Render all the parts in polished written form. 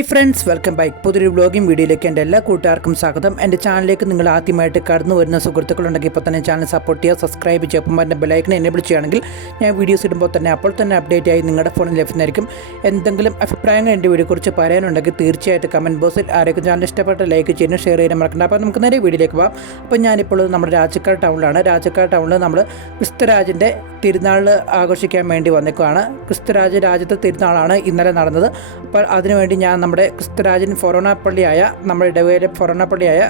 Hi friends, welcome back. പുതിയൊരു vlogging വീഡിയോയിലേക്ക് എൻ്റെ എല്ലാ കൂട്ടുകാർക്കും സ്വാഗതം. എൻ്റെ ചാനലിലേക്ക് നിങ്ങൾ ആദ്യമായിട്ട് കടന്നു വരുന്ന സുഹൃത്തുക്കളുണ്ടെങ്കിൽ ഇപ്പോൾ തന്നെ ചാനൽ സപ്പോർട്ട് ചെയ്യുക, സബ്സ്ക്രൈബ് ചെയ്യുക. ഒപ്പം എൻ്റെ ബെലൈക്കനെ എനേബിൾ ചെയ്യുകയാണെങ്കിൽ ഞാൻ വീഡിയോസ് ഇടുമ്പോൾ തന്നെ അപ്പോൾ തന്നെ അപ്ഡേറ്റ് ആയി നിങ്ങളുടെ ഫോണിൽ ലഭ്യമായിരിക്കും. എന്തെങ്കിലും അഭിപ്രായങ്ങൾ എൻ്റെ വീഡിയോയെക്കുറിച്ച് പറയാനുണ്ടെങ്കിൽ തീർച്ചയായിട്ടും കമൻറ്റ് ബോക്സിൽ ആരെങ്കിലും ചാനൽ ഇഷ്ടപ്പെട്ട ലൈക്ക് ചെയ്യാനും ഷെയർ ചെയ്യാനും മറക്കണ്ട. അപ്പോൾ നമുക്ക് നേരെ വീഡിയോയിലേക്ക് പോകാം. അപ്പോൾ ഞാനിപ്പോൾ നമ്മുടെ രാജക്കാട് ടൗണിലാണ്. രാജക്കാട് ടൗണിൽ നമ്മൾ ക്രിസ്തുരാജിൻ്റെ തിരുനാൾ ആഘോഷിക്കാൻ വേണ്ടി വന്നേക്കുവാണ്. ക്രിസ്തുരാജ് രാജ്യത്തെ തിരുനാളാണ് ഇന്നലെ നടന്നത്. അപ്പോൾ അതിനുവേണ്ടി ഞാൻ നമ്മുടെ ക്രിസ്തുരാജൻ ഫൊറോണപ്പള്ളിയായ നമ്മുടെ ഇടവയിലെ ഫൊറോണപ്പള്ളിയായ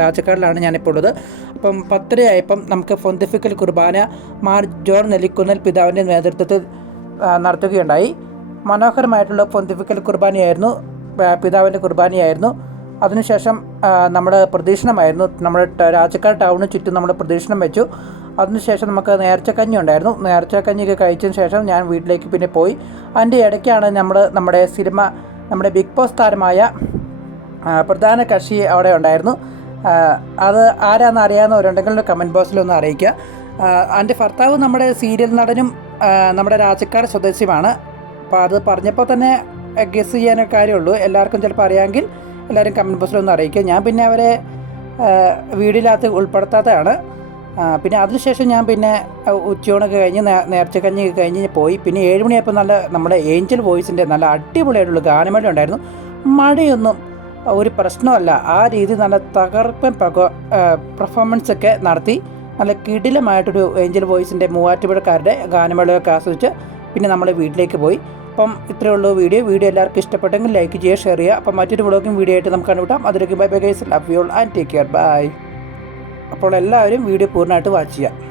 രാജക്കാടിലാണ് ഞാനിപ്പോൾ ഉള്ളത്. അപ്പം 10:30 നമുക്ക് പൊന്തിഫിക്കൽ കുർബാന മാർ ജോൺ നെല്ലിക്കുന്നൽ പിതാവിൻ്റെ നേതൃത്വത്തിൽ നടത്തുകയുണ്ടായി. മനോഹരമായിട്ടുള്ള പൊന്തിഫിക്കൽ കുർബാനയായിരുന്നു, പിതാവിൻ്റെ കുർബാനയായിരുന്നു. അതിനുശേഷം നമ്മൾ പ്രദക്ഷിണമായിരുന്നു. നമ്മുടെ രാജക്കാട് ടൗണിന് ചുറ്റും നമ്മൾ പ്രദക്ഷിണം വെച്ചു. അതിനുശേഷം നമുക്ക് നേർച്ചക്കഞ്ഞി ഉണ്ടായിരുന്നു. നേർച്ചക്കഞ്ഞിയൊക്കെ കഴിച്ചതിന് ശേഷം ഞാൻ വീട്ടിലേക്ക് പിന്നെ പോയി. അതിൻ്റെ ഇടയ്ക്കാണ് നമ്മുടെ സിനിമ, നമ്മുടെ ബിഗ് ബോസ് താരമായ പ്രധാന കക്ഷി അവിടെ ഉണ്ടായിരുന്നു. അത് ആരാന്ന് അറിയാവുന്നവരുണ്ടെങ്കിൽ കമൻറ്റ് ബോക്സിലൊന്ന് അറിയിക്കുക. എൻ്റെ ഭർത്താവ് നമ്മുടെ സീരിയൽ നടനും നമ്മുടെ രാജക്കാട് സ്വദേശിയുമാണ്. അപ്പോൾ അത് പറഞ്ഞപ്പോൾ തന്നെ ഗസ് ചെയ്യാനൊക്കെ കാര്യമുള്ളൂ. എല്ലാവർക്കും ചിലപ്പോൾ അറിയാമെങ്കിൽ എല്ലാവരും കമൻറ്റ് ബോക്സിലൊന്ന് അറിയിക്കുക. ഞാൻ പിന്നെ അവരെ വീഡിയോയിനകത്ത് ഉൾപ്പെടുത്താത്തതാണ്. പിന്നെ അതിനുശേഷം ഞാൻ പിന്നെ ഉച്ചയൂണൊക്കെ കഴിഞ്ഞ് നേർച്ചക്കഞ്ഞിയൊക്കെ കഴിഞ്ഞ് പോയി. പിന്നെ 7 മണിയായപ്പോൾ നമ്മുടെ ഏഞ്ചൽ വോയിസിൻ്റെ നല്ല അടിപൊളിയായിട്ടുള്ള ഗാനമേള ഉണ്ടായിരുന്നു. മഴയൊന്നും ഒരു പ്രശ്നമല്ല, ആ രീതി നല്ല തകർപ്പൻ പെർഫോമൻസൊക്കെ നടത്തി. നല്ല കിടിലമായിട്ടൊരു ഏഞ്ചൽ വോയിസിൻ്റെ മൂവാറ്റുപുഴക്കാരുടെ ഗാനമേളയൊക്കെ ആസ്വദിച്ച് പിന്നെ നമ്മൾ വീട്ടിലേക്ക് പോയി. അപ്പം ഇത്രയേ ഉള്ളൂ വീഡിയോ എല്ലാവർക്കും ഇഷ്ടപ്പെട്ടെങ്കിൽ ലൈക്ക് ചെയ്യുക, ഷെയർ ചെയ്യുക. അപ്പം മറ്റൊരു വ്ളോഗിംഗ് വീഡിയോ ആയിട്ട് നമുക്ക് കണ്ടുപിട്ടാം. അതിലേക്ക് bye bye guys, love you all and take care, bye. അപ്പോൾ എല്ലാവരും വീഡിയോ പൂർണ്ണമായിട്ട് വാച്ച് ചെയ്യുക.